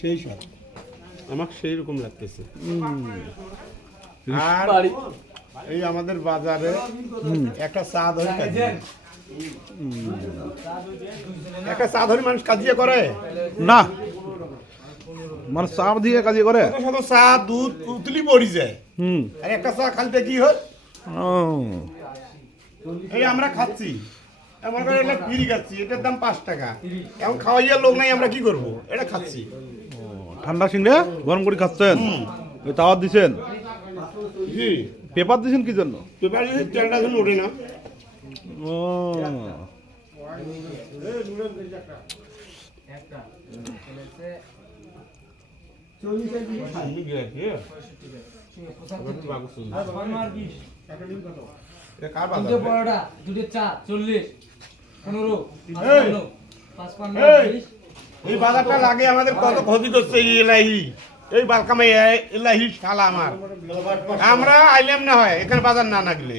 সেই স্বাদ আমার সেই রকম লাগতেছে। আর এই আমাদের বাজারে একটা চা ধরে একটা চা ধরে মানুষ কাজিয়ে করে না, মানে চা দিয়ে কাজে করে। শত চা দুধ উতলি পড়ি যায় আর একটা চা খালতে কি হয় এই আমরা খাচ্ছি এমন করে এটা ফ্রি খাচ্ছি, এটার দাম 5 টাকা। এখন খাওয়াইয়া লোক নাই, আমরা কি করব? এটা খাচ্ছি। ঠান্ডা সিংড়া গরম করে খাচ্ছেন, ওই তাওয়াত দিছেন, জি পেপার দিছেন কি জন্য? পেপার যদি তেলটা যেন ওঠে না। ও এই বাজারটা লাগে আমাদের কত ক্ষতি করছে এই এলাহি, এই বালকামাই এলাহি শালা আমার। আমরা আইলাম না হয় এখানে বাজার না লাগলে।